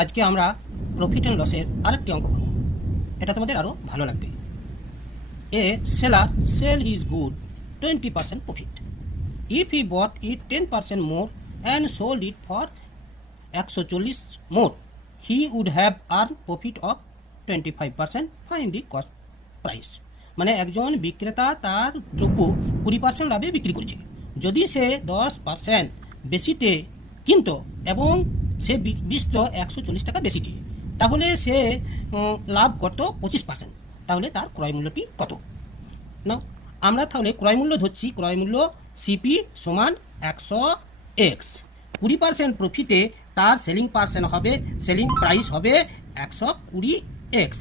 আজকে আমরা profit and লসের আরেকটি অঙ্ক করব। এটা তোমাদের আরও ভালো লাগবে। A seller sell his good 20% profit. If he bought it 10% more and sold it for 140 more, he would have earn profit of 25%, find the cost price. মানে একজন বিক্রেতা তার দ্রব্য 20% লাভে বিক্রি করেছে। যদি সে 10% বেশিতে কিনত এবং সে বিশত 140 টাকা বেশি দিয়ে, তাহলে সে লাভ করত 25%। তাহলে তার ক্রয় মূল্যটি কত? না, আমরা তাহলে ক্রয় মূল্য ধরছি। ক্রয় মূল্য সিপি সমান 100x। 20% প্রফিটে তার সেলিং প্রাইস হবে 120x।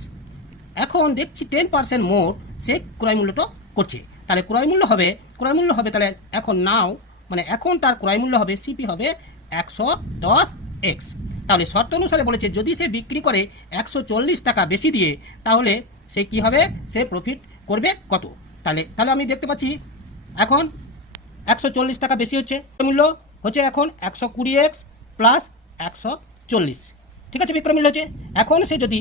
এখন দেখছি 10% মোর সে ক্রয় মূল্যটা করছে। তাহলে ক্রয় মূল্য হবে তাহলে এখন তার ক্রয় মূল্য হবে সিপি হবে 110x। তাহলে শর্ত অনুসারে বলেছে যদি সে বিক্রি করে 140 টাকা বেশি দিয়ে, তাহলে সে কি হবে, সে প্রফিট করবে কত? তাহলে আমি দেখতে পাচ্ছি এখন 140 টাকা বেশি হচ্ছে, মূল্য হচ্ছে এখন 120x প্লাস 140। ঠিক আছে, বিক্রয় মূল্য হচ্ছে। এখন সে যদি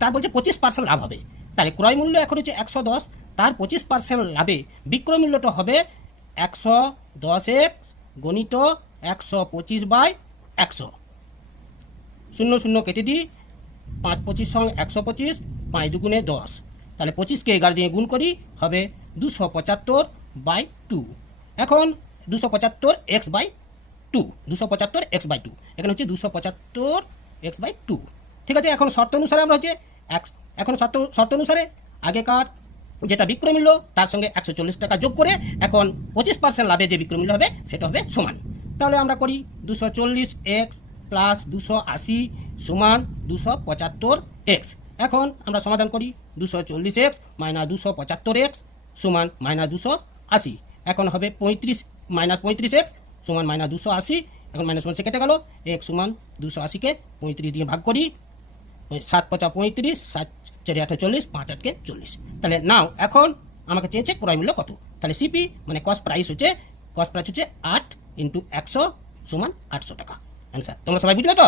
তার বলছে 25% লাভ হবে, তাহলে ক্রয় মূল্য এখন হচ্ছে 110, তার 25% লাভে বিক্রয় মূল্যটা হবে 110x গণিত 125/100। 0 0 কেটে দিই, 5 25 সঙ্গে 125, 5 দুগুণে 10। তাহলে 25কে 11 দিয়ে গুণ করি, হবে 275/2। এখন 275x/2, 275x/2, এখানে হচ্ছে 275x/2। ঠিক আছে, এখন শর্ত অনুসারে আমরা হচ্ছে শর্ত অনুসারে আগেকার যেটা বিক্রয় মূল্য তার সঙ্গে 140 টাকা যোগ করে এখন 25% লাভে যে বিক্রয় মূল্য হবে সেটা হবে সমান। তাহলে আমরা করি 240x প্লাস 280 সমান 275x। এখন আমরা সমাধান করি 240x মাইনাস 275x সমান মাইনাস 280। এখন হবে 35x সমান মাইনাস 280। এখন মাইনাস সে কেটে গেল, x সমান 280কে 35 দিয়ে ভাগ করি, 7 5 35, 7 4 8 40, 5 8 40। তাহলে নাও এখন আমাকে চেয়েছে ক্রয় মূল্য কত। তাহলে সিপি মানে কস্ট প্রাইস হচ্ছে 8 × 100 সমান 800 টাকা। অ্যান্সার তোমরা সবাই বুঝলে তো?